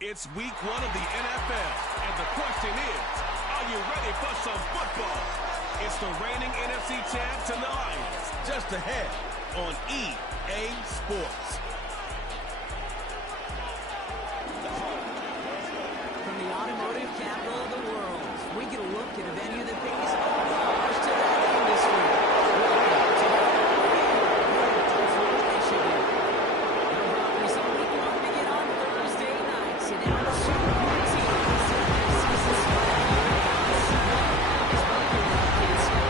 It's week 1 of the NFL, and the question is, are you ready for some football? It's the reigning NFC champs and the Lions, just ahead on EA Sports. From the automotive capital of the world, we get a look at a venue that pays homage to that industry. Welcome to the That's what they should do. The Rockers on week 1 begin on Thursday night. Sit down to Super Bowl teams. Their season started on Sunday. As both the Rockets and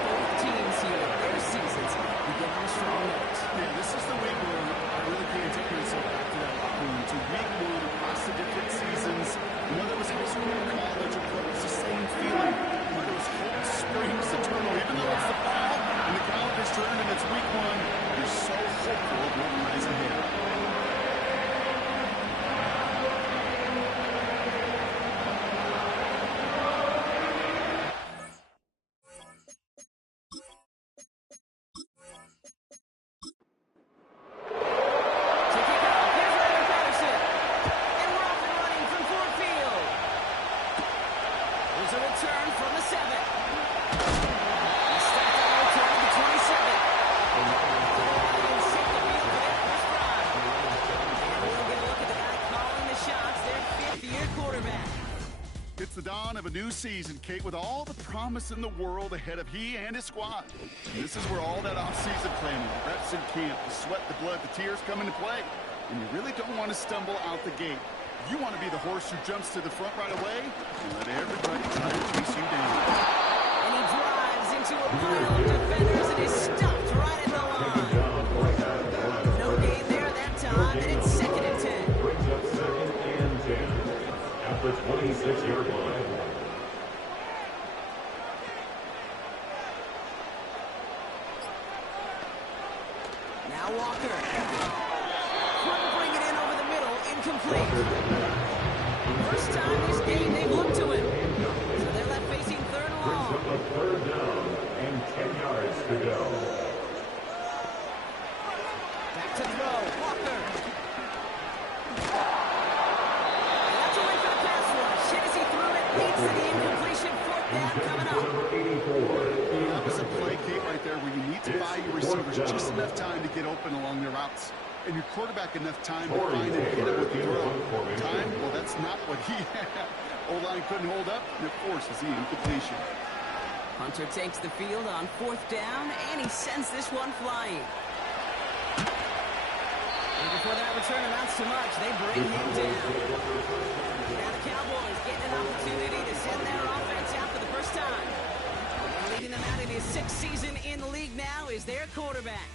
both teams here, their seasons begin on a strong note. Yeah, this is the week where I really can't take myself back to that locker room. To week 1 across the different seasons. Whether it was high school or college or pro, it's the same feeling. Whether it was cold springs, eternal, even though it's the fall and the calendar's turned and it's week 1, you're so hopeful of what lies ahead. It's the dawn of a new season, Kate, with all the promise in the world ahead of he and his squad. And this is where all that off-season planning, the reps in camp, the sweat, the blood, the tears come into play. And you really don't want to stumble out the gate. You want to be the horse who jumps to the front right away and let everybody try to chase you down. And he drives into a pile of defenders and is stopped right at the line. No gain there that time, and it's 2nd and 10. Brings up 2nd and 10 at the 26-yard line. Now Walker. Couldn't bring it in over the middle. Incomplete. First time this game they've looked to him. So they're left facing 3rd and long. Brings up a 3rd down and 10 yards to go. Back to throw. Walker. And that's away for the pass rush. Hit as he threw it. Leads to the incompletion. 4th down coming up. Number 84. That was a play, Kate, right there where you need to buy your receivers just enough time to get open along their routes. And your quarterback enough time to find and hit it with the throw. Time? Well, that's not what he had. O-line couldn't hold up, and it forces the incompletion. Hunter takes the field on 4th down, and he sends this one flying. And before that return amounts to much, they bring him down. Now the Cowboys getting an opportunity to send their offense out for the first time. And leading them out in his 6th season in the league now is their quarterback.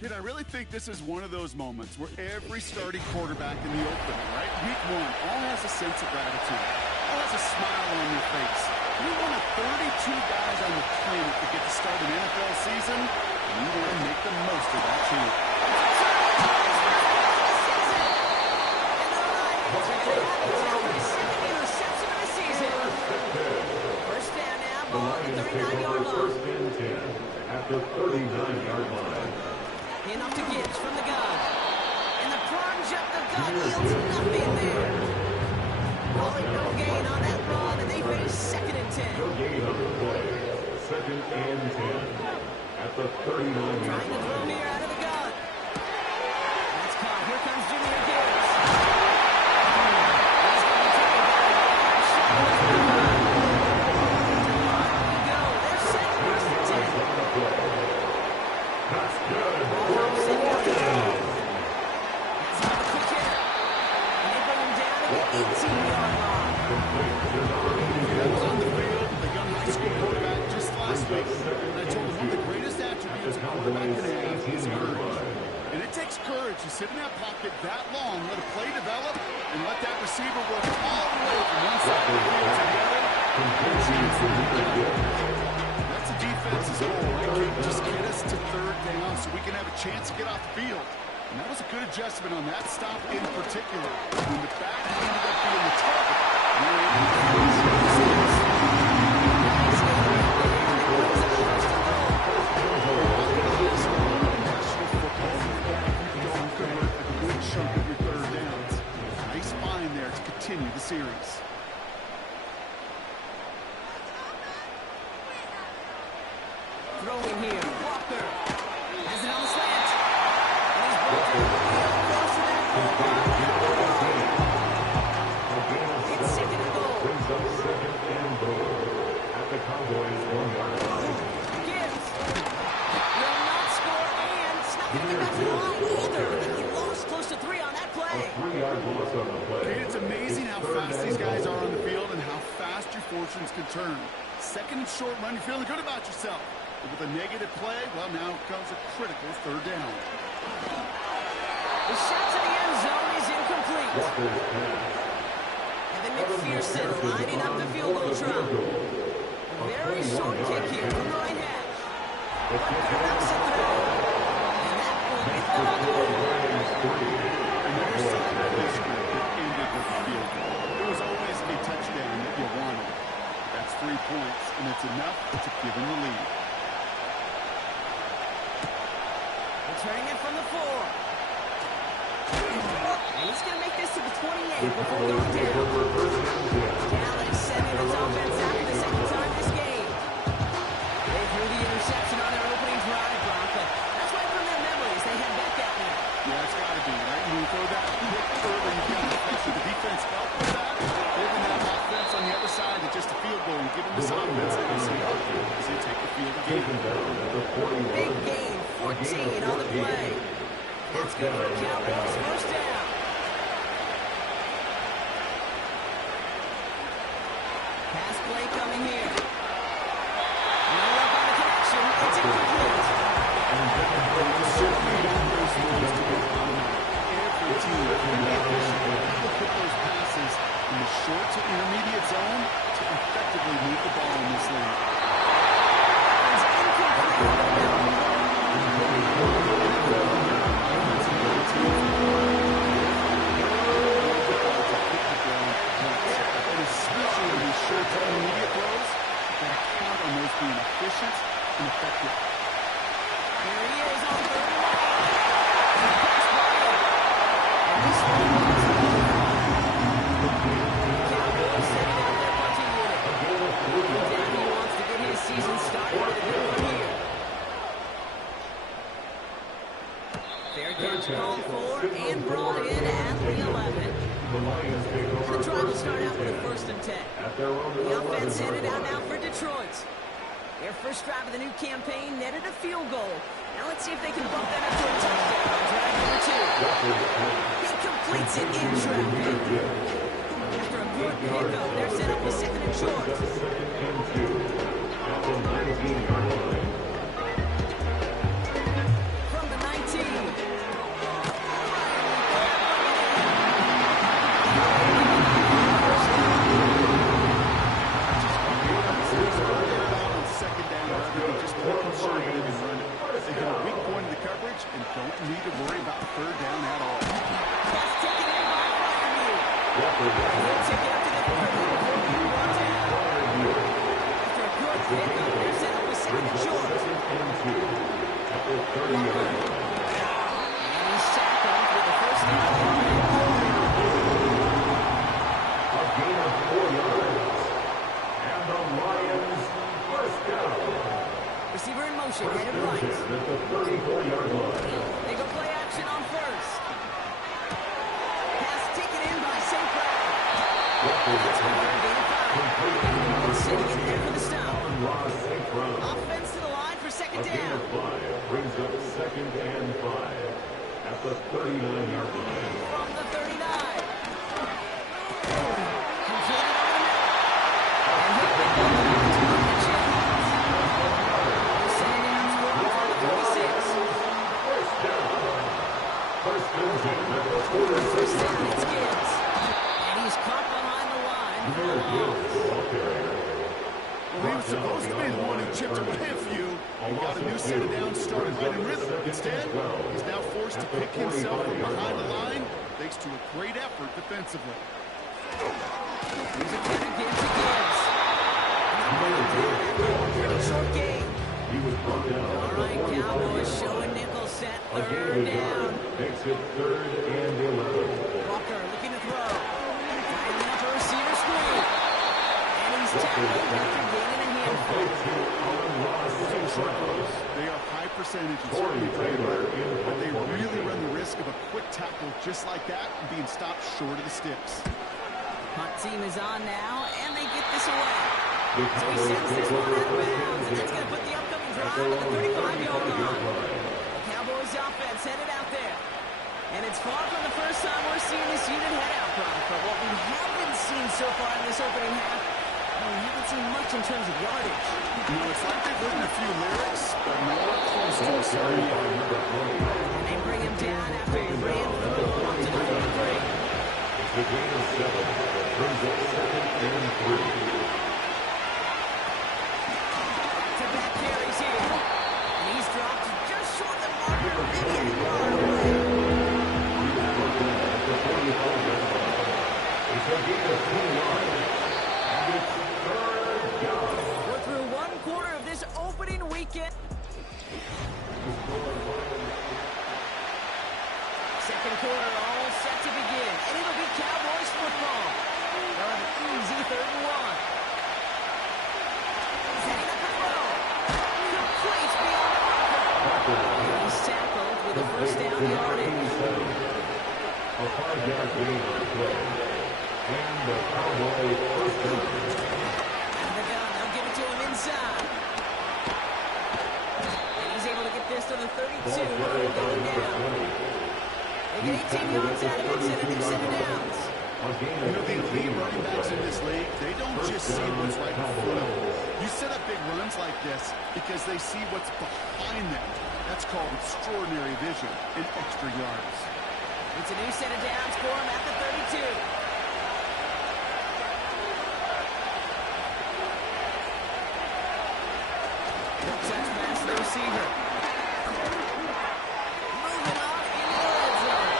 Kid, I really think this is one of those moments where every starting quarterback in the opener, right? Week 1, all has a sense of gratitude. All has a smile on your face. You're one of 32 guys on the planet that get to start an NFL season, and you want to make the most of that chance. First down now, ball at the 39-yard line. 1st and 10 at the 39-yard line. Enough to Gibbs from the gun. And the plunge up the gun yields nothing there. Calling no gain on that run, and they finish 2nd and 10. No gain on the play. 2nd and 10 at the 39-yard line. Trying to throw here out of the gun. That's caught. Here comes Junior Gibbs. He's going to take it down. There we go. They're set 1st and 10. That's good. That was on the field, the young high school quarterback just last week. And I told him one of the greatest attributes a quarterback can have is courage. And it takes courage to sit in that pocket that long, let a play develop, and let that receiver work all the way from one side of the field to the other. That's a defense's goal, right? Just get us to 3rd down so we can have a chance to get off the field. And that was a good adjustment on that stop in particular. When the back ended up being the target, we were able to National football, you don't convert a good chunk of your 3rd down. It's second and goal. Brings up second and goal at the Cowboys' 1 yard line. Gibbs will not score, and it's not going to get back to the line either. I think he lost close to 3 on that A play. 3-yard loss on the play. It's amazing how fast these guys are on the field and how fast your fortunes can turn. Second and short run, you're feeling good about yourself. But with a negative play, well, now comes a critical third down. The shot to the end zone is incomplete. Walker's pass. Evan McPherson lining up the field goal try. Very short kick here from the right hash. Walker knocks it through. And that will get them on the board. Another side of this script that ended with a field goal. It was always a touchdown that you wanted. That's 3 points, and it's enough to give him the lead. Returning it from the 4. And he's going to make this to the 28 before going down. Dallas sending its offense out for the second time this game. They threw the interception on their opening drive, Brock, but that's right from their memories. They head back that way. Yeah, it's got to be, right? When you throw that pick early, you got to make sure the defense felt with that. Giving that offense on the other side to just a field goal and giving this offense a as they take the field again. Big gain, 14 on the play. That's good for the Cowboys. First down. Pass play coming here. No luck on the connection. It's incomplete. Certainly want those moves to go automatic. Every team can be efficient with how to put those passes in the short to intermediate zone to effectively move the ball in this league. It's incomplete. And especially in these short to intermediate throws, you got to count on those being efficient and effective. Here he is on third and long. Pass play. And this one goes Cowboys setting out their punting unit. Daddy wants to get his season started with a good one here. Fair catch called for and brought in at the 11. And the drive will start out with a 1st and 10. The offense headed out now for Detroit. Their first drive of the new campaign netted a field goal. Now let's see if they can bump that up to a touchdown on drive number 2. He completes it in traffic. After a good pickup, they're set up with 2nd and short. From the 19. And don't need to worry about third down at all. Pass taken in by Fireview. He'll take it up to the 30 before being brought down. After a good pickup, they're set up with 2nd and short. And he's tackled with the first down. A gain of 4 yards. And the Lions first down. Receiver in motion, headed right. At the 34-yard line. They go play action on first. Pass taken in by St. Brown. That's going to gain 5. Sitting in there for the stop. Offense to the line for 2nd down. 5 brings up 2nd and 5 at the 39-yard line. From the 39. Completed over the middle. And here we go. First down, it's Gibbs. And he's caught behind the line for a loss. Well, he was supposed to be the one who chipped away a few and got a new set of downs started right in rhythm. Instead, he's now forced to pick himself from behind the line thanks to a great effort defensively. Here's a kick again to Gibbs. Pretty short game. All right, Cowboys showing nickel set. Third down. Makes it 3rd and 11. Walker looking to throw. Lining up a receiver screen. And he's tackled after gaining a handful. They are high percentage and certainly played better, but they really run the risk just like that, and being stopped short of the sticks. Punt team is on now, and they get this away. So he sends this one out of bounds, and that's going to put the upcoming drive at the 35-yard line. The Cowboys offense headed out there. And it's far from the first time we're seeing this unit head out, Brock. But what we haven't seen so far in this opening half, well, we haven't seen much in terms of yardage. You know, it's like they've written a few lyrics, but nowhere close to a song. And they bring him down after he ran through up to the 43. It's the gain of 7. Brings up 2nd and 3. Back-to-back carries here. And he's dropped just short of the marker, maybe a yard away. It's a gain of 2 yards. And it's 3rd down. We're through one quarter of this opening weekend. Second quarter all set to begin. And it'll be Cowboys football. An easy 3rd and 1. Setting up the throw. Complete beyond the marker. He's tackled with a first down yardage. A 5-yard gain on the play. And the Cowboys first down. Out of the gun, they'll give it to him inside. And he's able to get this to the 32. Going down. They get 18 yards out of it, so they're 7 downs. You know, the elite running backs in this league, they don't just see what's right in front of them. You set up big runs like this because they see what's behind them. That's called extraordinary vision and extra yards. It's a new set of downs for him at the 32. Touch pass to the receiver. Moving on in the red zone.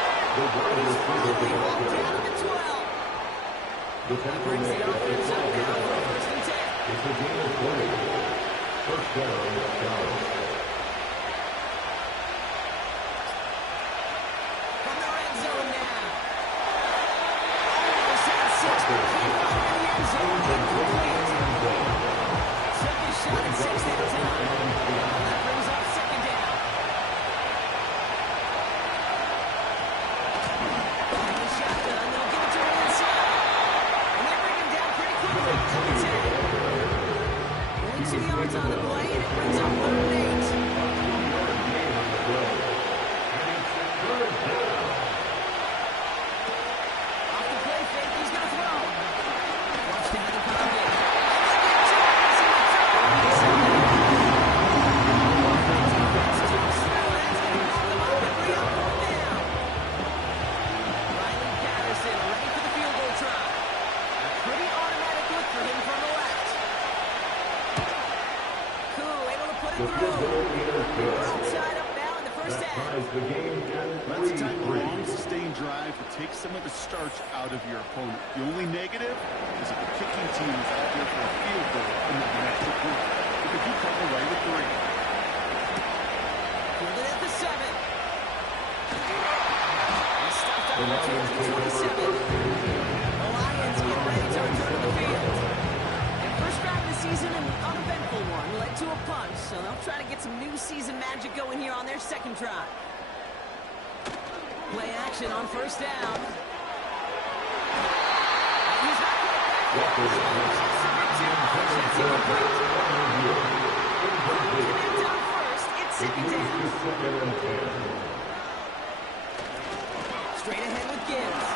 He's finally hauled down to the 12. That brings the offense up now for a 1st and 10. It's a gain of 20. First down. From the red zone now. Almost had 6, but can't find any end zone. Incomplete. Took his shot at 6 that time. That brings up 2nd down. In the shotgun, they'll give it to him inside. And they bring him down pretty quickly at the 10. Only 2 yards on the play, and it brings up 3rd and 8. Off the play fake, he's going to throw. Watch down the pocket. Riley Patterson ready for the field goal try. A pretty automatic look for him from the left. Cool, able to put it through. We're all tied up now in the first half. That's the type of long, sustained drive to take some of the starch out of your opponent. The only negative is if the kicking team is out there for a field goal and not an extra point. If you come away with 3. Fielded at the 7. He's stopped up at the 27. The Lions get ready to return to the field. Their first drive of the season, an uneventful one, led to a punt, so they'll try to get some new season magic going here on their second drive. Play action on first down. He's not quite down first. It's 2nd down. Straight ahead with Gibbs.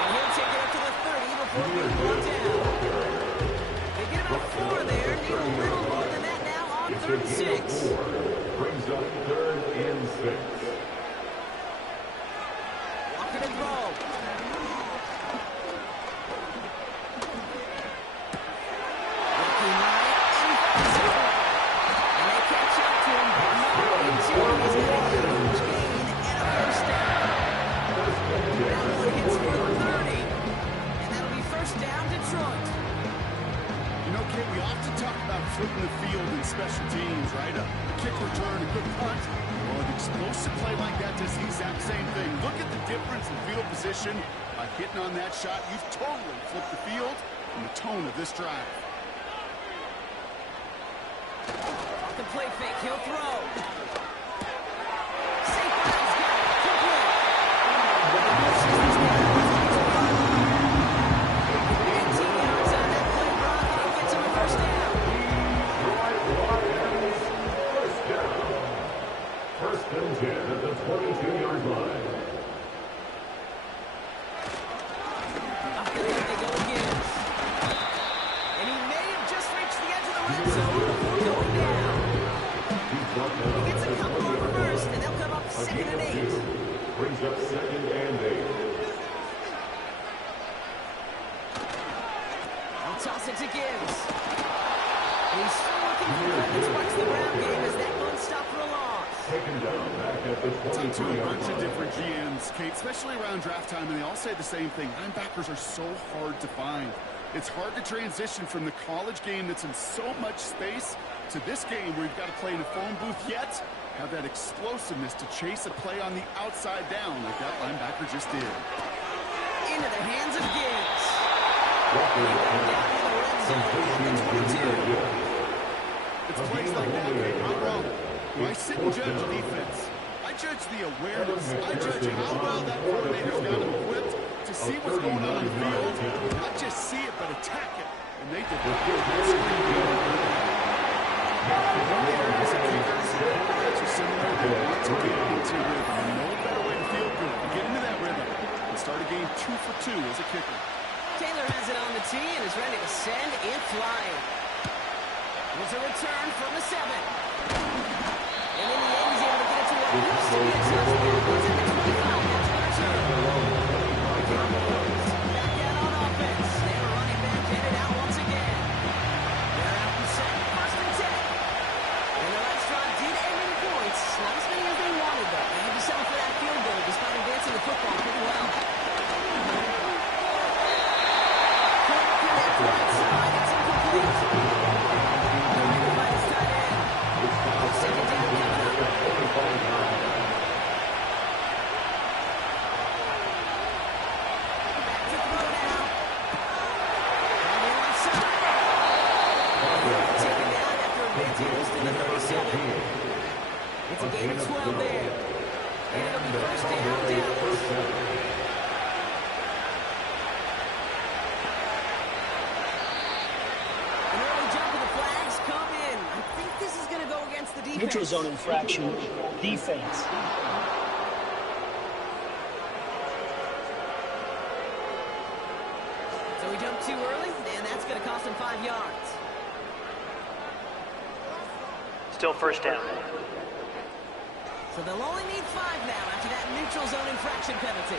And he'll take it up to the 30 before being brought down. They get about 4 there. Need a little more than that now on 3rd and 6. Brings up 3rd and 6. Walking and throw. Looking right, and he finds it. And they catch up to him. Not into him. He's got a huge gain and a first down. That one hits for 30. And that'll be first down, Detroit. You know, Kate, we often talk about flipping the field in special teams, right? A kick return, a good punt. Well, an explosive play like that does the exact same thing. Look at the difference in field position. By hitting on that shot, you've totally flipped the field and the tone of this drive. Off the play fake, he'll throw. Safety's got it, complete. at the 22-yard line. Up the net they go again. And he may have just reached the edge of the red zone before going down. He gets a couple on first, and they'll come up 2nd and 8. Brings up 2nd and 8. They'll toss it to Gibbs. He's still looking for that sparks the ground game as that one stop for a loss. Taken down back at the Talk to a 22-yard bunch of line. different GMs, Kate, especially around draft time, and they all say the same thing. Linebackers are so hard to find. It's hard to transition from the college game that's in so much space to this game where you've got to play in a phone booth yet have that explosiveness to chase a play on the outside down like that linebacker just did. Into the hands of Gibbs. Down in the red zone at the 22. It's plays like that, Kate, I'm wrong. When I sit and judge defense, I judge the awareness. I judge how well that coordinator's got him equipped to see what's going on in the field. Not just see it, but attack it. And they did that. As a kicker, that's similar to want to get into rhythm. And no better way to feel good. You get into that rhythm and start a game 2 for 2 as a kicker. Taylor has it on the tee and is ready to send it flying. There's a return from the 7. And in the end, he's able to get it to what used to be a touchdown. He's at the 25 after the return. Cowboys back out on offense. They're running back headed out once again. They're out and set, 1st and 10. And the last drive did end in points. Not as many as they wanted, though. They had to settle for that field goal despite advancing the football pretty well. Right side, it's incomplete. It's a gain of 12 there. And it'll be 1st down, Dallas. An early jump of the flags come in. I think this is going to go against the defense. Neutral zone infraction, defense. So we jumped too early, and that's going to cost him 5 yards. Still 1st down. So they'll only need 5 now after that neutral zone infraction penalty.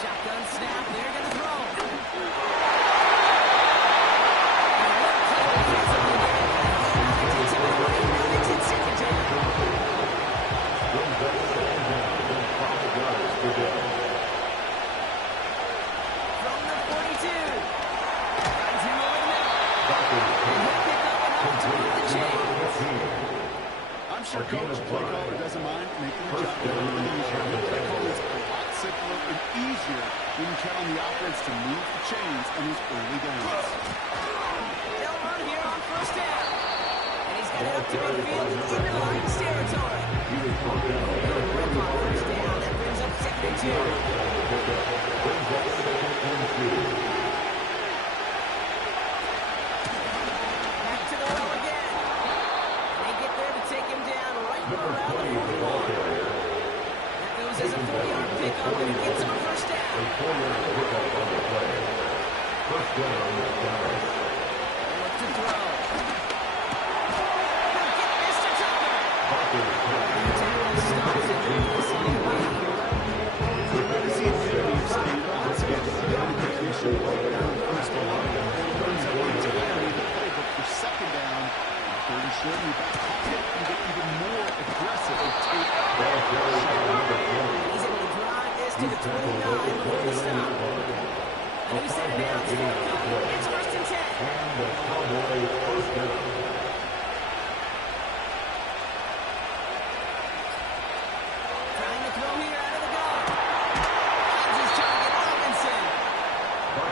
Shotgun snap, they're going to throw. From the 42. Finds him over the middle. And he'll pick up enough to move the chains. I'm sure coach, play caller doesn't mind making the job a little bit easier. The play call is a lot simpler and easier when you count on the offense to move the chains on these early downs. They'll run here on 1st down. And he's got it up to midfield and into Lions territory. Good rip on 1st down. That brings up 2nd and 2. Back to the well again. And they get there to take him down right around the 41. That goes as a 4-yard pickup, and it gets him a 1st down. Look to throw. He'll get Mr. Tucker. Tackle stops it. This one away. To see a bit of speed once again, communication, first down, turns up entirely the playbook for 2nd down. 3rd and short, and you back pocket and get even more aggressive and take that shot. He's able to drive this to the 29 before the stop. A new set of downs for him. It's 1st and 10. And the Cowboys 1st down. Trying to throw here out of the gun. Finds his target, Robinson.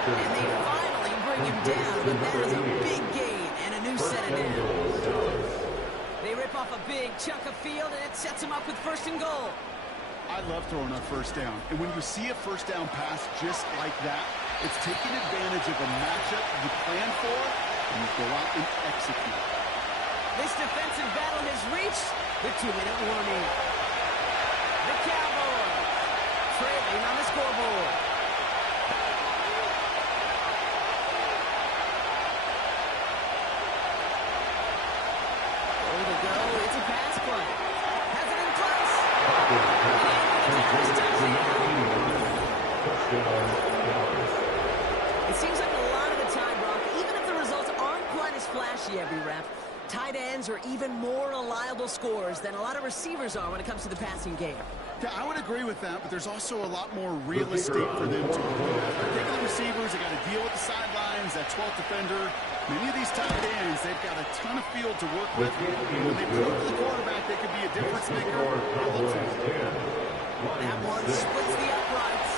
And they finally bring him down, but that is a big gain and a new set of downs. They rip off a big chunk of field, and it sets him up with 1st and goal. I love throwing on 1st down. And when you see a 1st down pass just like that, it's taking advantage of a matchup you plan for, and you go out and execute. This defensive battle has reached the 2-minute warning. The Cowboys trailing on the scoreboard. Way to go. It's a pass play. Has it in place. It seems like a lot of the time, Brock, even if the results aren't quite as flashy every rep, tight ends are even more reliable scorers than a lot of receivers are when it comes to the passing game. Yeah, I would agree with that, but there's also a lot more real estate for them to avoid. Think of the receivers, they got to deal with the sidelines, that 12th defender. Many of these tight ends, they've got a ton of field to work with. And when they prove to the quarterback they could be a difference maker, that one splits the uprights.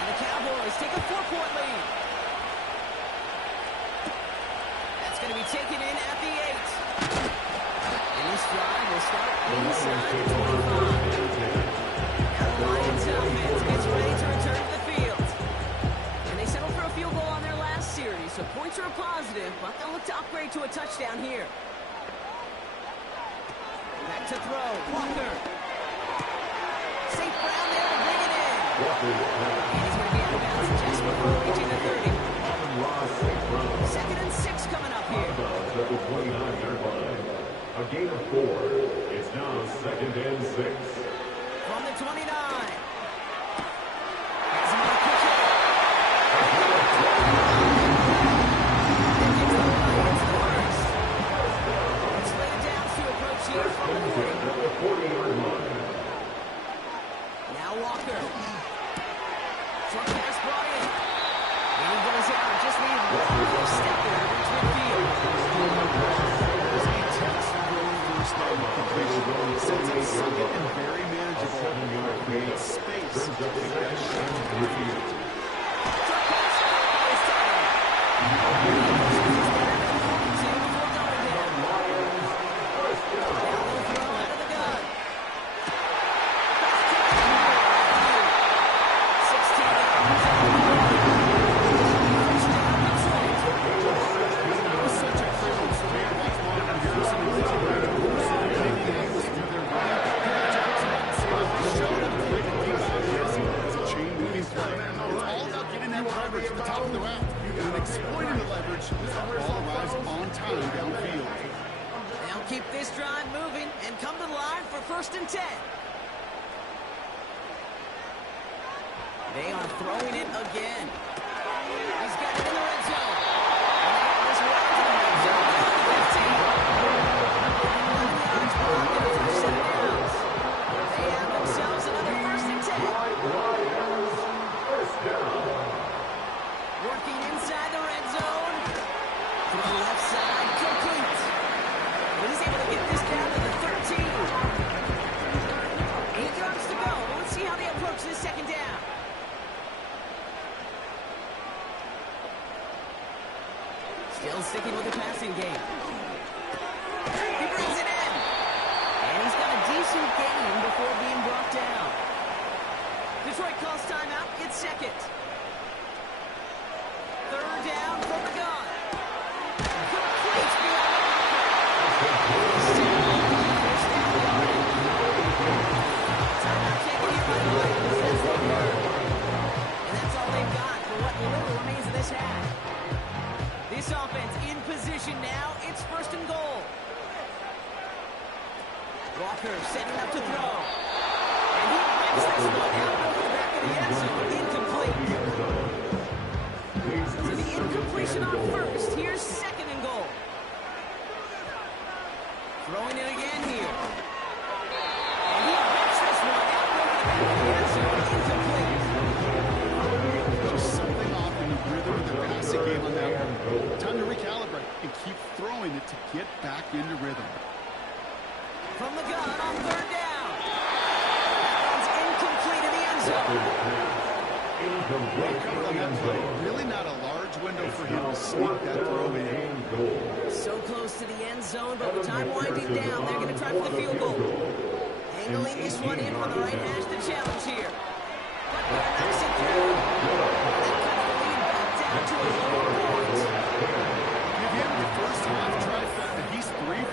And the Cowboys take a 4-point lead. That's going to be taken in at the 8. And this drive will start inside the 25. Now the Lions offense gets ready to return to the field. And they settle for a field goal on their last series, so points are a positive, but they'll look to upgrade to a touchdown here. Back to throw. Walker. St. Brown there to bring it in. And he's going to be out of bounds just before reaching the 30. 2nd and 6 coming up here. At the 29-yard line. A gain of 4. It's now 2nd and 6. From the 29. Has another quick hit. It gets the Lions the first. It's laid down to approach here from the 40. At the 40-yard line. Now Walker. Short pass brought in. And he goes out. Just needed one more step there to reach midfield. Sets up second and very manageable. Creates space to pick that shot to the field. Short pass. This time. Keep this drive moving and come to the line for 1st and 10. They are throwing it again. He's got it in the red zone. And they got this right to the red zone. Down to 15. 11 yards blocked and a first set of downs. They have themselves another 1st and 10. Working inside the red zone. Throw left side, complete. He's able to get this down to the 13. 8 yards to go. Let's see how they approach this 2nd down. Still sticking with the passing game. He brings it in. And he's got a decent gain before being brought down. Detroit calls timeout. It's 2nd. 3rd down from the gun. Complete beyond the and that's all they've got for what little remains of this half. This offense in position now. It's 1st and goal. Walker setting up to throw. And he rips this one out over the back of the end zone. Incomplete. So the incompletion on 1st. Here's 2nd and goal. Throwing it again here. And he rips this one out over the back of the end zone. Incomplete. Just something off in the rhythm of the passing game on that one. Time to recalibrate and keep throwing it to get back into rhythm. From the gun on 3rd down. That one's incomplete in the end zone. Well covered on that play. Really not a large window for him to sneak that throw in. So close to the end zone, but with time winding down, they're going to try for the field goal. Angling this one in on the right hash, the challenge here. But they're knocks it through. That cuts the lead back down to a lower point. Give him the first half trifecta. He's 3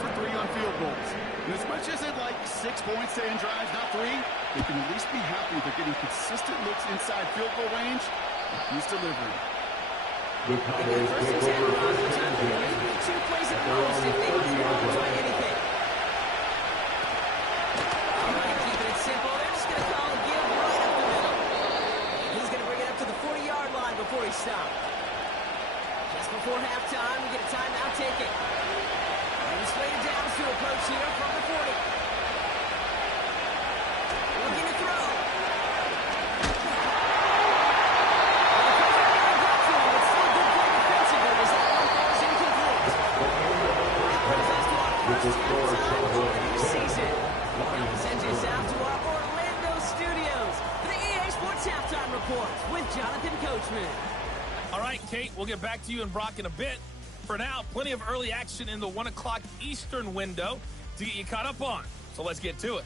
And as much as they'd like 6 points to end drives, not 3, they can at least be happy they're getting consistent looks inside field goal range. He's delivering. The Cowboys take over first and 10. Maybe 2 plays at most if they can try anything. All right, keeping it simple. They're just going to call a give right up the middle. He's going to bring it up to the 40-yard line before he stops. Just before halftime, we get a timeout taken. And straight downs to approach here from the 40. Looking to throw. With Jonathan Coachman. All right, Kate, we'll get back to you and Brock in a bit. For now, plenty of early action in the 1 o'clock Eastern window to get you caught up on. So let's get to it.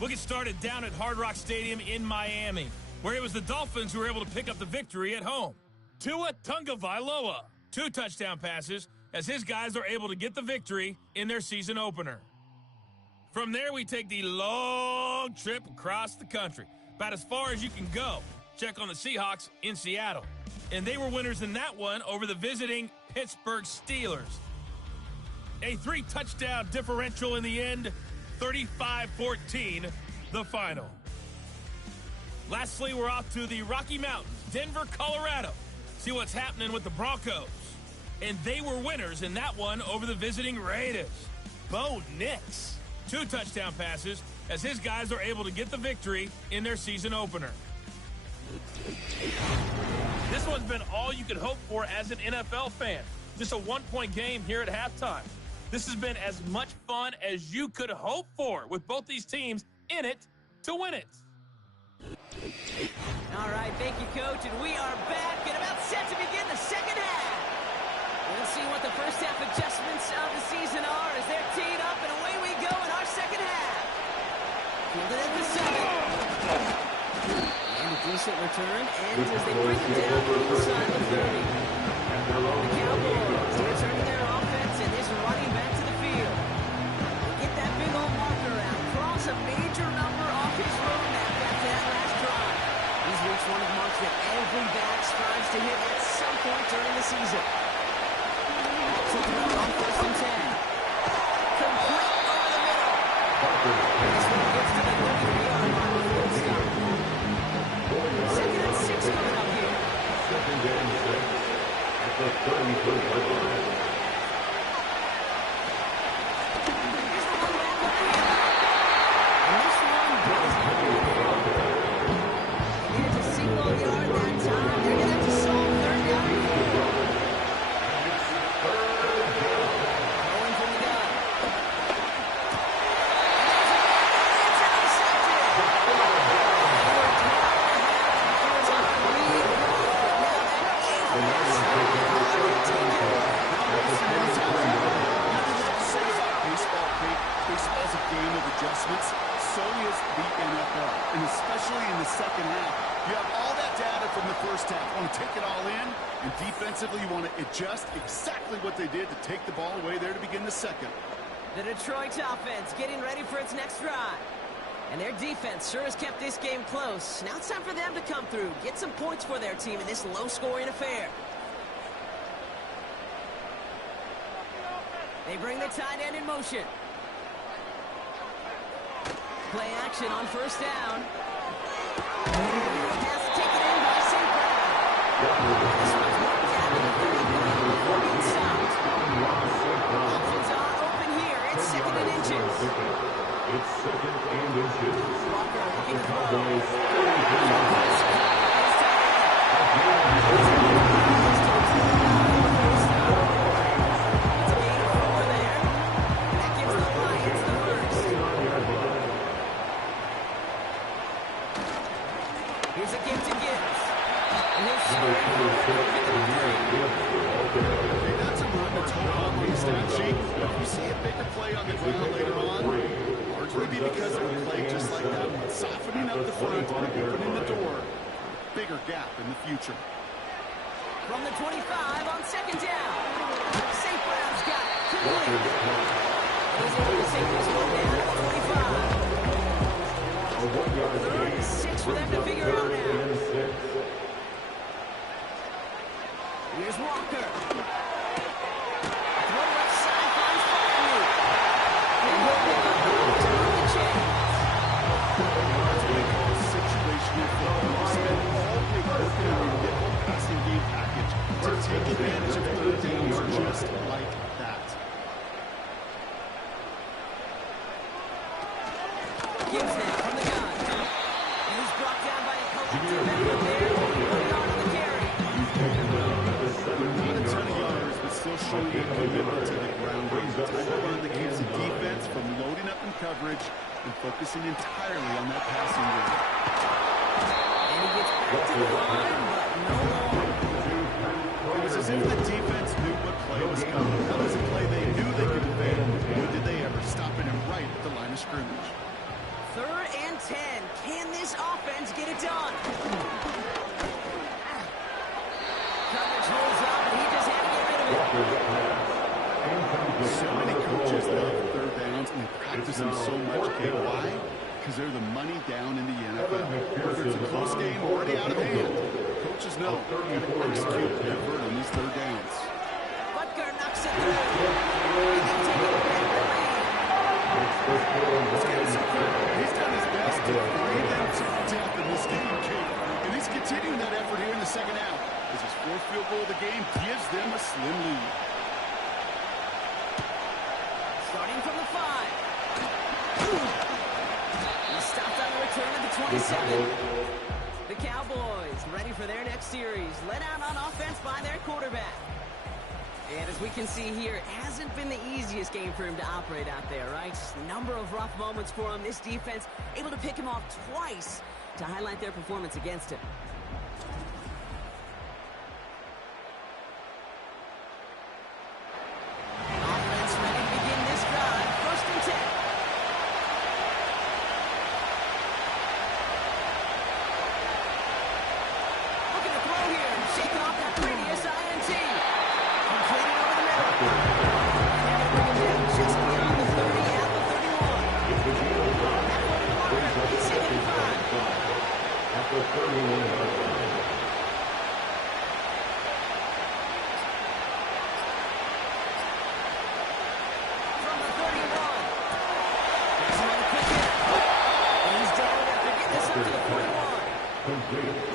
We'll get started down at Hard Rock Stadium in Miami, where it was the Dolphins who were able to pick up the victory at home. Tua Tagovailoa, 2 touchdown passes as his guys are able to get the victory in their season opener. From there, we take the long trip across the country, about as far as you can go. Check on the Seahawks in Seattle. And they were winners in that one over the visiting Pittsburgh Steelers. A 3-touchdown differential in the end, 35-14, the final. Lastly, we're off to the Rocky Mountains, Denver, Colorado. See what's happening with the Broncos. And they were winners in that one over the visiting Raiders. Bo Nix, 2 touchdown passes as his guys are able to get the victory in their season opener. This one's been all you could hope for as an NFL fan. Just a 1-point game here at halftime. This has been as much fun as you could hope for, with both these teams in it to win it. All right, thank you, Coach, and we are back and about set to begin the second half. Let's see what the first half adjustments of the season are as they're teed up, and away we go in our second half. Fielded at the 7. And a decent return, and as they bring it down inside the 30. The Cowboys returning their offense and is running back to the field. Get that big old marker out, cross a major number off his roadmap after that last drive. He's reached one of the marks that every back strives to hit at some point during the season. So throw on 1st and 10. Complete over the middle. This one gets to the 33-yard line before it stops. 2nd and 6 coming up here. 2nd and 6 at the 33-yard line. Here's the one back up here. And this one does not go. Here's a single yard that time. They're going to have to solve 3rd down and 4. Going from the gun. It's intercepted. Baseball's a game of adjustments. So is the NFL, and especially in the second half. You have all that data from the first half. You want to take it all in, and defensively you want to adjust exactly what they did to take the ball away there to begin the second. The Detroit offense getting ready for its next drive. And their defense sure has kept this game close. Now it's time for them to come through, get some points for their team in this low-scoring affair. They bring the tight end in motion. Play action on 1st down. Pass taken in by St. Brown. This one's marked down to the 39 before being stopped. Options are open here. It's 2nd and inches. It's 2nd and inches. Walker looking to throw. Cowboys 33. Here's a gift to Gibbs. And he'll shoot it. That's a run that's all on the stat sheet. If you see a bigger play on the ground later on, largely be because of a play just like that one, softening up the front and opening the door. Bigger gap in the future. From the 25 on 2nd down. St. Brown's got it. Complete. He's He's able to take this one down at the 25. Third and 6 for them to figure out now. Here's Walker. Throw left side finds Barkley. And he'll pick up the chance. That's what they call situational football. You spend all week working on your nickel passing game package to take advantage of third downs just like that. Gibbs now from the gun. And he's brought down by a collective effort there. 1 yard on the carry. Not a ton of yards, but still showing their commitment to the ground game. The type of run that keeps the defense from loading up in coverage and focusing entirely on that passing game. And he gets back to the line, but no more. It was as if the defense knew what play was coming. That was a play they knew they could evade. When did they ever stop it right at the line of scrimmage? 3rd and 10. Can this offense get it done? Coverage holds up, and he just had to get rid of it. So many coaches love third downs and they practice them so much. Okay, why? Because they're the money down in the NFL. Whether it's a close game already out of hand, coaches know they're going to execute and convert on these third downs. Butker knocks it through. He can take it back the lead. He's done his best to bring them to death in this game, Kate. And he's continuing that effort here in the second half, as his 4th field goal of the game gives them a slim lead. Starting from the 5. He stopped on the return at the 27. The Cowboys ready for their next series. Led out on offense by their quarterback. And as we can see here, it hasn't been the easiest game for him to operate out there, right? Number of rough moments for him. This defense able to pick him off twice to highlight their performance against him. Offense ready to begin this drive. 1st and 10. Looking to throw here. Shaking off that previous INT. Completed over the middle. And they're going to bring him down just beyond the 30 at the 31. He's taking 5. After 31. From the 31. There's another quick hit. And he's down after getting this up to the 41.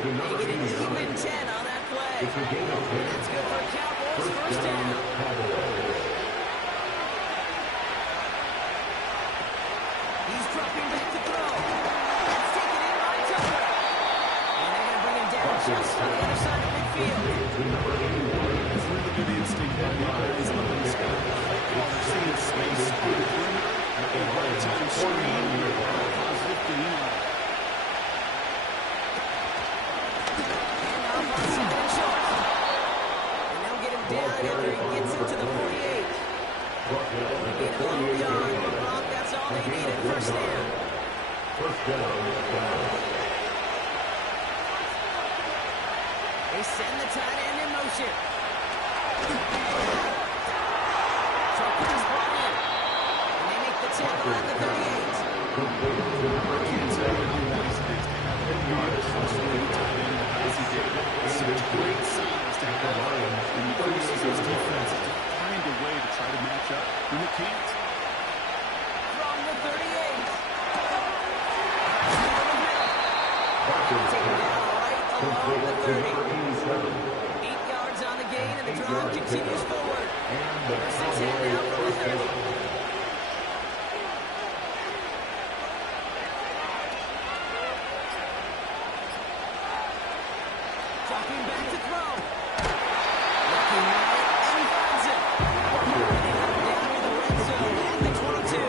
Making it even 10 on that play. That's good for Cowboys. 1st down. He's dropping back to throw. That's taken in by Tucker. And they're going to bring him down just on the other side of midfield. As we're the good instinct that we always love in this guy. They're seeing space on the perimeter, a hard-time screen, positive gain on it. And now Munson getting short. And they'll get him down after he gets into the 48. Gain a long yard, but Brock, that's all they needed. 1st down. They send the tight end in motion. Tucker is brought in. And they make the tackle at the 38. I can't tell you how nice it is to have a guard trustworthy tight end as he did. Such great size to have, and he forces those defenses to find a way to try to match up when they can't. From the 38. Taken down right along the 30. 8 yards on the gain, and the drive continues forward. 1st and 10 now from the 30. Dropping back to throw. Looking right, and he finds it. And they got him down near the red zone at the 22.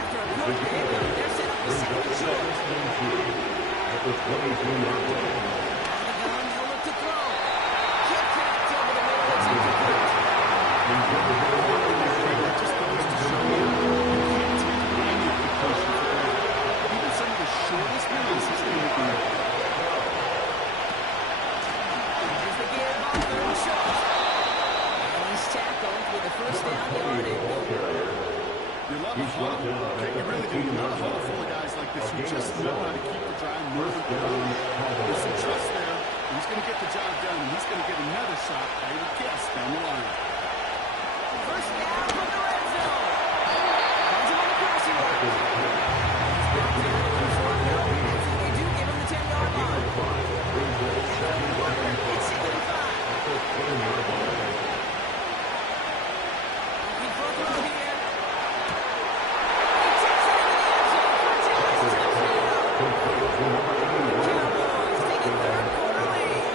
After a quick pickup, they're set up for 2nd and short. At the 22-yard line. Out of the gun, they'll look to throw. Kick cracked over the middle. It's incomplete. That just goes to show you can't take any of the push. Even some of the shortest passes they make. Here's the give on 3rd and short. And he's tackled with the 1st down yardage. Okay, you really do. You want a hall full of guys like this who just know how to keep the drive moving forward. There's some trust there. He's going to get the job done, and he's going to get another shot, I would guess, down the line. First down from the red zone. Runs him on the crossing line. He's brought down to the short hill. After they do give him the 10-yard line. After the quarter, it's 2nd and 5. Looking for a throw here. He takes it into the end zone for a 10-yard touchdown. Cowboys take a third quarter lead.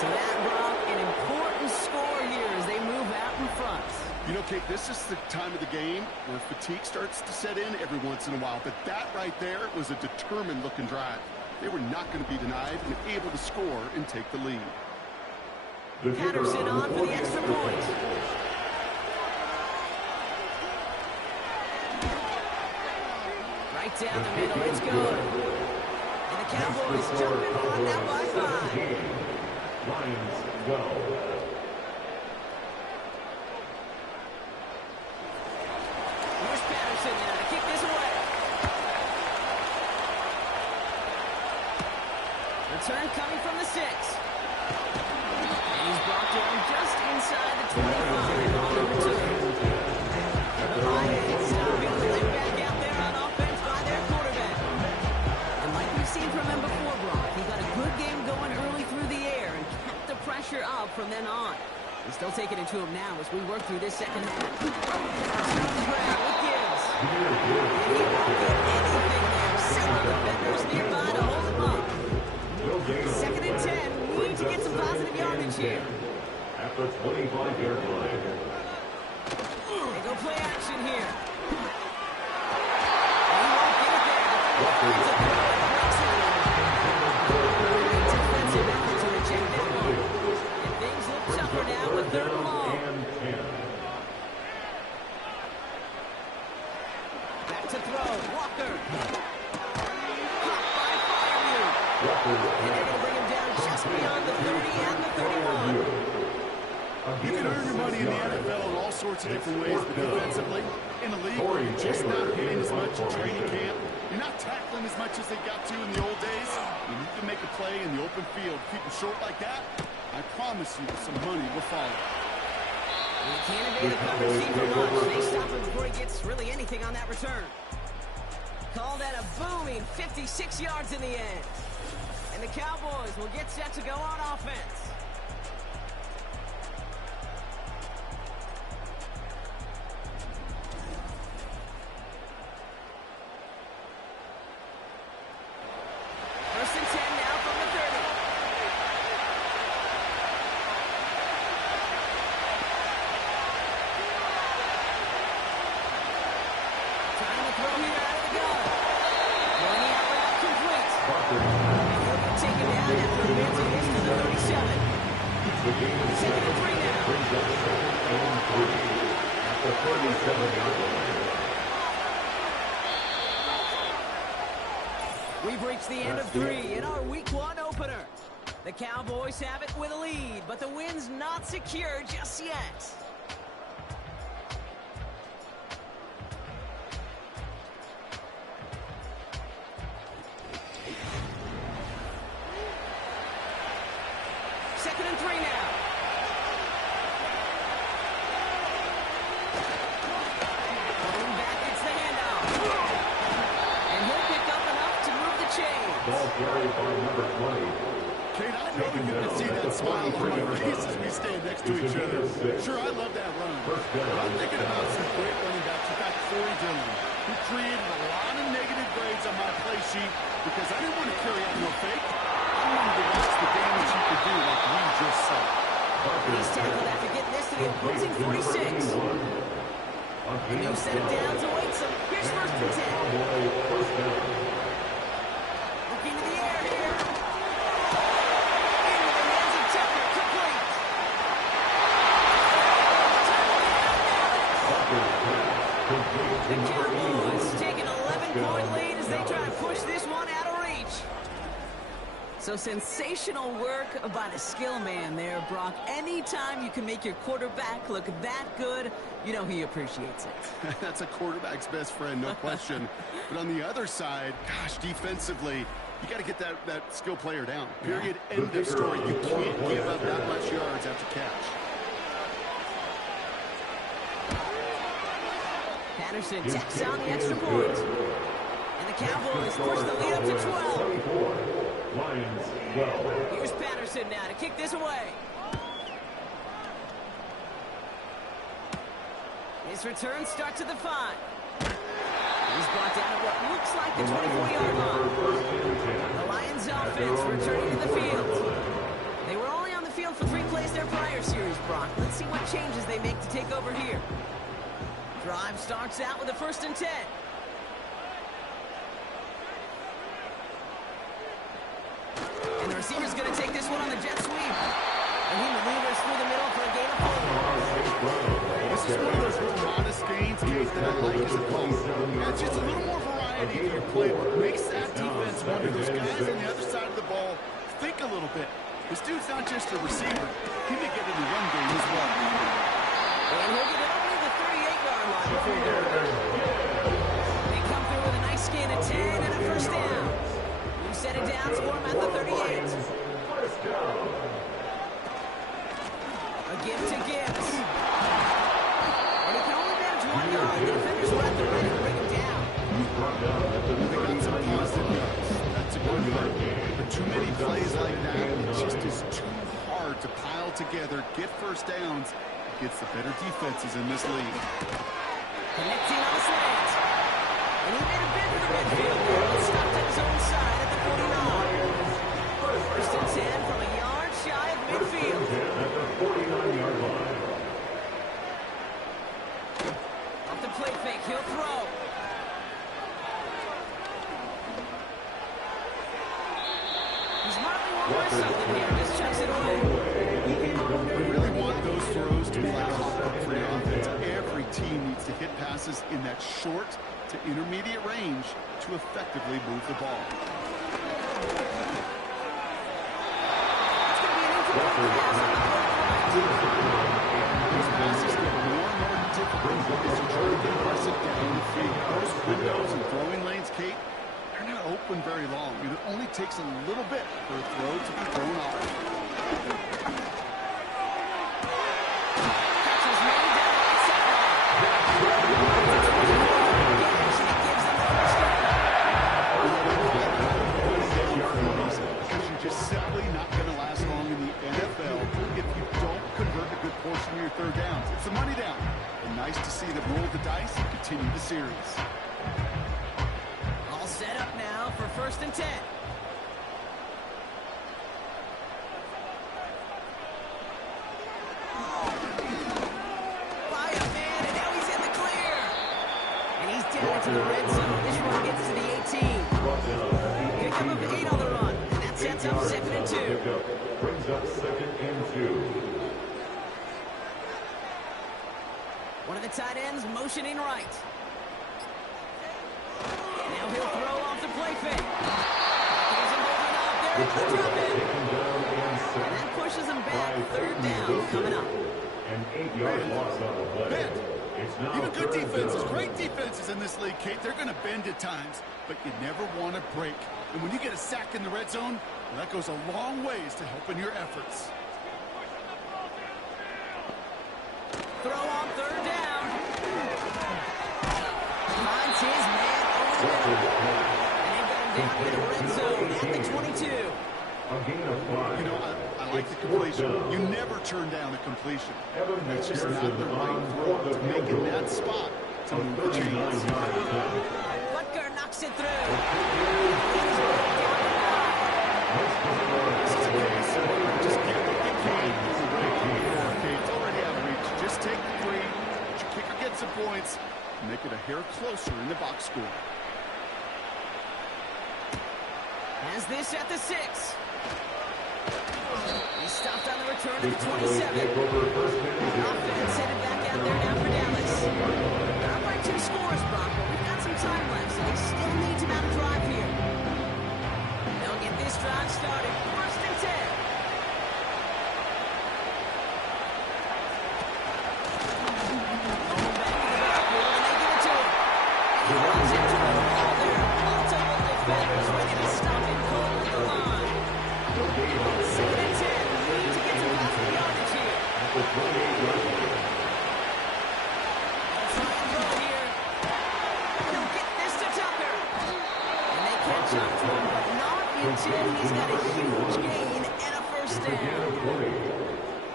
So that, Brock, an important score here as they move out in front. You know, Kate, this is the time of the game where fatigue starts to set in every once in a while. But that right there was a determined-looking drive. They were not going to be denied and able to score and take the lead. Patterson on for the extra point. Right down the middle, it's good. And the Cowboys jumping on now by 5. Lions go. Here's Patterson now to kick this away. Return coming from the 6. And he's brought down just inside the 25 on the return. And the Lions stopping the leg back out there on offense by their quarterback. And like we've seen from him before, Brock, he got a good game going early through the air and kept the pressure up from then on. He's still taking it to him now as we work through this second half. Turns around with Gibbs. And he won't get anything there. Several defenders nearby to hold him up. 2nd and 10. We need to get some positive yardage here. At the 25-yard line. They go play action here. And he won't get it there. It's a throw and breaks it. Great defensive effort to reject that one. And things look tougher now with 3rd and long. Back to throw. Walker. Caught by Fireview. And they're going to bring him down just beyond the 30 and the 31. You can earn your money in the NFL in all sorts of different ways, but defensively, in a league where you're just not hitting as much in training camp, you're not tackling as much as they got to in the old days, and you can make a play in the open field. Keep it short like that, I promise you some money will follow. And he can't evade the coverage team for much. They stop him before he gets really anything on that return. Called at a booming 56 yards in the end. And the Cowboys will get set to go on offense. First and 10 now from the 30. Trying to throw here out of the gun. Going out route complete. And he'll get taken down after a bit to his to the 37. 2nd and 3 now. At the 37-yard line. We've reached the end of 3 in our Week 1 opener. The Cowboys have it with a lead, but the win's not secure just yet. Second and 3 now. Coming back, it's the handoff. And he'll pick up enough to move the chains. Ball carried by number 20. Kate, I know you can see that smile on my face as we stand next to each other. Sure, I love that run. But I'm thinking about some great running backs. In fact, Corey Dillon, who created a lot of negative grades on my play sheet because I didn't want to carry out no fake. I wanted to watch the damage he could do like we just saw. He's tackled after getting this to the opposing 46. A new set of downs awaits him. Here's 1st and 10. Looking to the air here. Into the hands of Tucker. Complete. The Cowboys take an 11-point lead as they try to push this one out of reach. So sensational work by the skill man there, Brock. Anytime you can make your quarterback look that good, you know he appreciates it. That's a quarterback's best friend, no question. But on the other side, gosh, defensively, you got to get that skill player down. Period. End of story. You can't give up that much yards after catch. Patterson tacks on the extra point. And the Cowboys push the lead up to 12. Lions 12. Here's Patterson now to kick this away. His return starts at the 5. He's brought down at what looks like the 24-yard line. The Lions offense returning to the field. They were only on the field for 3 plays their prior series, Brock. Let's see what changes they make to take over here. Drive starts out with a 1st and 10. And the receiver's going to take this one on the jet sweep. And he maneuvers through the middle for a gain of 4. This is one of those real modest gains, Kate, that I like as a opponent. That's just a little more variety to your playbook. Makes that defense wonder. Those guys on the other side of the ball think a little bit. This dude's not just a receiver. He may get in the run game as well. And he'll get over the 38-yard line before they come through with a nice gain of 10 and a 1st down. New set of downs for him at the 38. A give to Gibbs. And he can only manage 1 yard. The defenders were at the ready to bring him down. They got some positive yards. That's a good part. But too many plays like that, it just is too hard to pile together, get 1st downs against the better defenses in this league. Connecting on the slant. And he made a bid for the midfield there, but stopped at his own side at the 49. 1st and 10 from a yard shy of midfield. At the 49-yard line. Off the play fake, he'll throw. He's marking one or something here, just chucks it away. We really want those throws to be like clockwork for your offense. Every team needs to hit passes in that short to intermediate range to effectively move the ball. It's going to be an incomplete pass. These passes get more and more difficult as you try to get aggressive down the field. Those windows and throwing lanes, Kate, they're not open very long. It only takes a little bit for a throw to be thrown off. Third downs. It's the money down. And nice to see them roll the dice and continue the series. All set up now for 1st and 10. By a man, and now he's in the clear. And he's down into the red zone. This run gets to the 18. Pick him up 8 on the run. And that sets up 2nd and 2. Brings up 2nd and 2. One of the tight ends motioning right. And now he'll throw off the play fake. He's holding up there at the drop in. And that pushes him back. 3rd down coming up. An 8-yard loss on the play. Even good defenses, great defenses in this league, Kate, they're going to bend at times, but you never want to break. And when you get a sack in the red zone, that goes a long ways to helping your efforts. Throw on 3rd down. Finds his man over the middle. And they've got him down in the red zone at the 22. You know, I like the completion. You never turn down a completion. It's just not the right throw to make in that spot to move the chains. Butker knocks it through. This is a case of just get what you can. Okay, it's already out of reach. Just take the 3. Let your kicker get some points. Make it a hair closer in the box score. Has this at the 6. He stopped on the return to the 27. Offense headed back out there now for Dallas. They're up by 2 scores, Brock, but we've got some time left, so they still need to mount a drive here. They'll get this drive started. runs into the wall there. Multiple defenders ready to stop him cold at the line. 2nd and 10. We need to get some positive yardage here. Let's try and throw here. He'll get this to Tucker. And they catch up to him, but not until he's got a huge gain and a first down.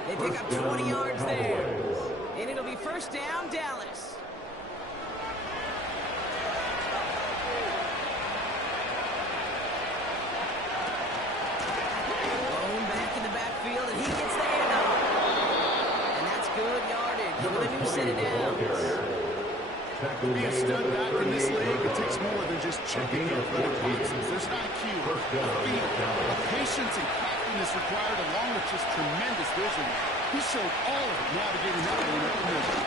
They pick up 20 yards there. And it'll be first down, Dallas. Bone back in the backfield, and he gets the handoff. And that's good yardage with a new set of downs. To be a stud back in this league, it takes more than just checking the athletic boxes. There's an IQ, a feel, a patience and confidence required, along with just tremendous vision. He showed all of it navigating that one up the middle.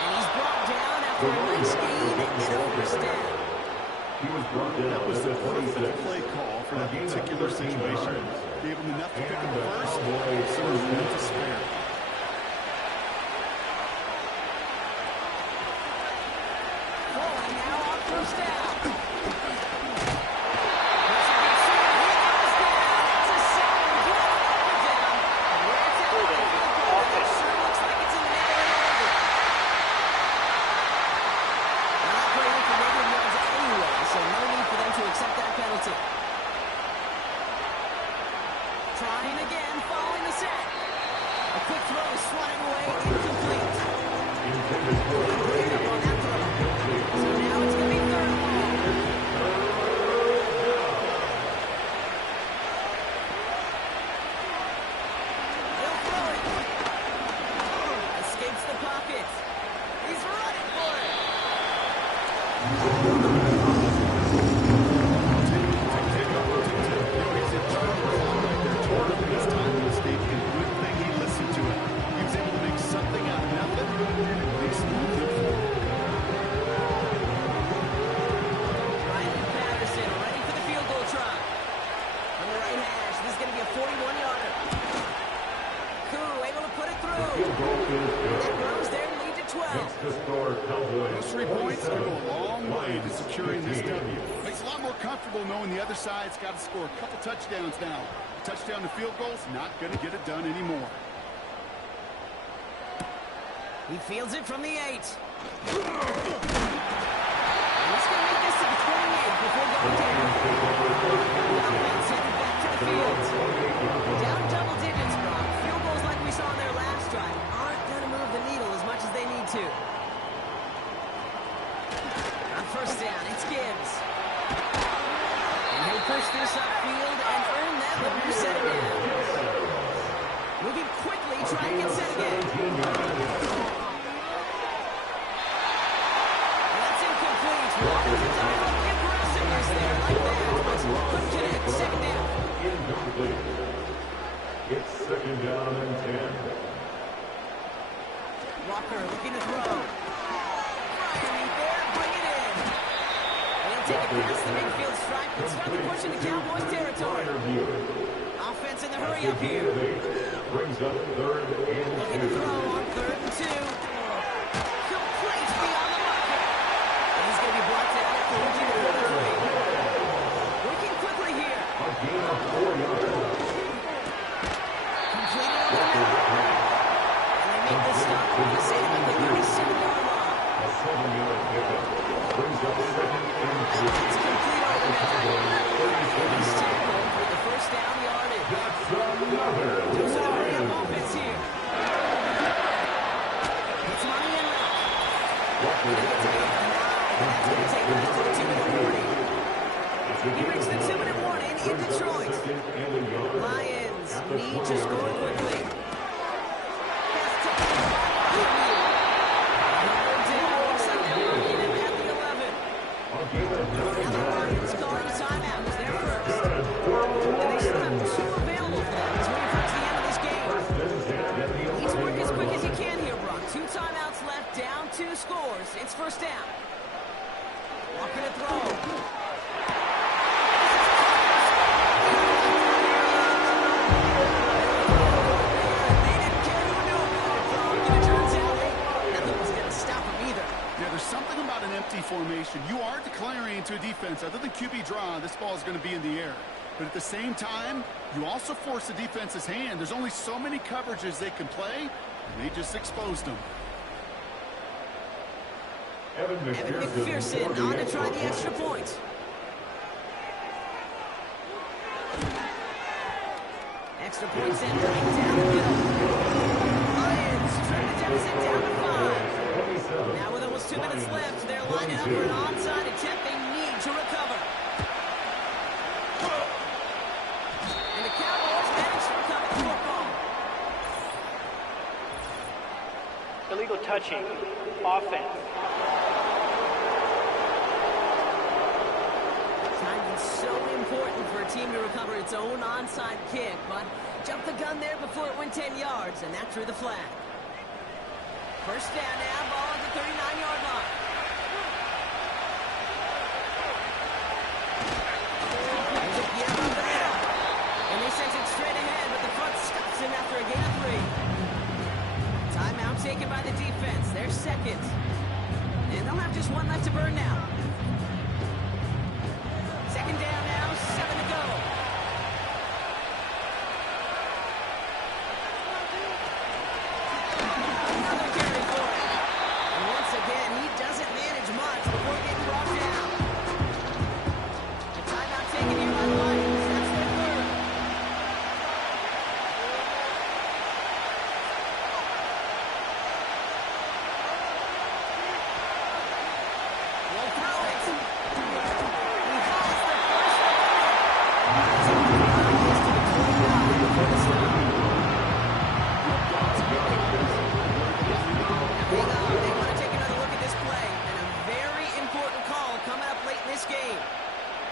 And he's brought down after a nice gain and a first down. That was the perfect play call for that particular situation. Gave him enough to pick up the first, so there's room to spare. Throwing now on first down. Accept that penalty. Trying again, following the set. A quick throw is swatted away, incomplete. Cleared up on that throw. So now it's going to be 3rd and long. He'll throw it. Escapes the pocket. He's running for it. Those 3 points go a long way to securing this W. Makes it a lot more comfortable knowing the other side's got to score a couple touchdowns now. A touchdown to field goal's not going to get it done anymore. He fields it from the 8. He's going to make this to the 28 before going down. Offense headed back to the field. Down double digits, Brock. Field goals like we saw on their last drive aren't going to move the needle as much as they need to. On first down, it's Gibbs. And he'll push this upfield and earn that with new set of downs. Moving quickly, try and get set again. And that's incomplete. Washington's on the aggressiveness there like that. Couldn't connect. 2nd down. Incomplete. It's 2nd down and 10. Walker looking to throw. Bryant there, bring it in. And he'll take it past the midfield stripe and start to push into Cowboys territory. Offense in the hurry up here. Brings up 3rd and 2. Looking to throw on 3rd and 2. Complete beyond the marker. And he's going to be blocked out after reaching the 43. Working quickly here. A gain of 4 yards. Completed on the ground. And they make the stop for the save at the 37-yard line. A 7-yard pickup. Brings up 2nd and 2. It's complete on the ground. He's tackled for the first down yardage. That's another. Just a hurry-up offense here. It's money in route. And he gets a gain of 9. That's going to take us to the 2-minute warning. He brings the 2-minute warning in Detroit. Lions need to score quickly. Pass to looks like they're marking him at the 11. Now the Lions calling a timeout as they're first. And they still have 2 available for them as we approach the end of this game. Need to work as quick as you can here, Brock. 2 timeouts left, down 2 scores. It's first down. Walker to throw. Something about an empty formation. You are declaring into a defense. Other than QB draw, this ball is going to be in the air. But at the same time, you also force the defense's hand. There's only so many coverages they can play, and they just exposed them. Evan McPherson on to try the extra point. Extra point sent right down the middle. Lions trim the deficit down to 5. Now with almost 2 minutes left, they're lining up for an onside attempt they need to recover. And the Cowboys manage to recover the football. Illegal touching. Offense. Timing's so important for a team to recover its own onside kick, but jumped the gun there before it went 10 yards, and that drew the flag. First down now, ball at the 39-yard line. And they sent it straight ahead, but the front stops him after a gain of 3. Timeout taken by the defense. Their second. And they'll have just one left to burn now. Second down now, 7 to go. Another carry for him. And once again, he doesn't manage much before getting brought down. The timeout taken here by the Lions. That's their third. We'll throw it. He has the first They want to take another look at this play, and a very important call coming up late in this game.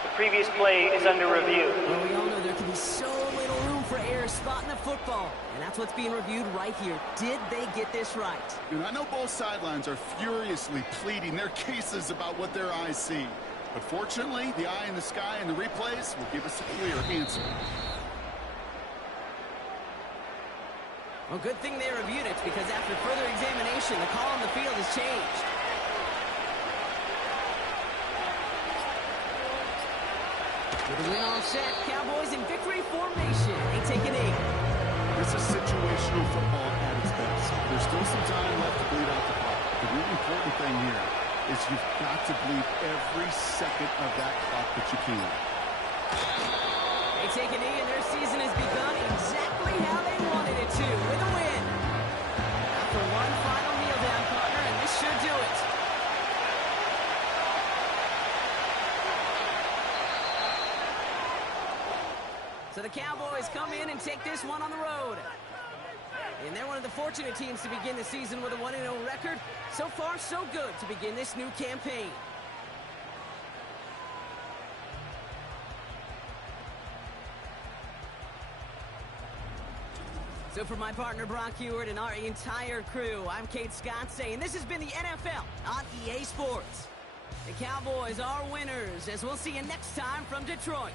The previous play is under review. Well, we all know there can be so little room for error spotting the football, and that's what's being reviewed right here. Did they get this right? And I know both sidelines are furiously pleading their cases about what their eyes see. But fortunately, the eye in the sky and the replays will give us a clear answer. Well, good thing they reviewed it, because after further examination, the call on the field has changed. With the win all set, Cowboys in victory formation. They take an 8. This is situational football at its best. There's still some time left to bleed out the clock. The really important thing here is you've got to bleed every second of that clock that you can. They take a knee, and their season has begun exactly how they wanted it to, with a win. After one final kneel-down, partner, and this should do it. So the Cowboys come in and take this one on the road. And they're one of the fortunate teams to begin the season with a 1-0 record. So far, so good to begin this new campaign. So for my partner Brock Heward and our entire crew, I'm Kate Scott saying this has been the NFL on EA Sports. The Cowboys are winners, as we'll see you next time from Detroit.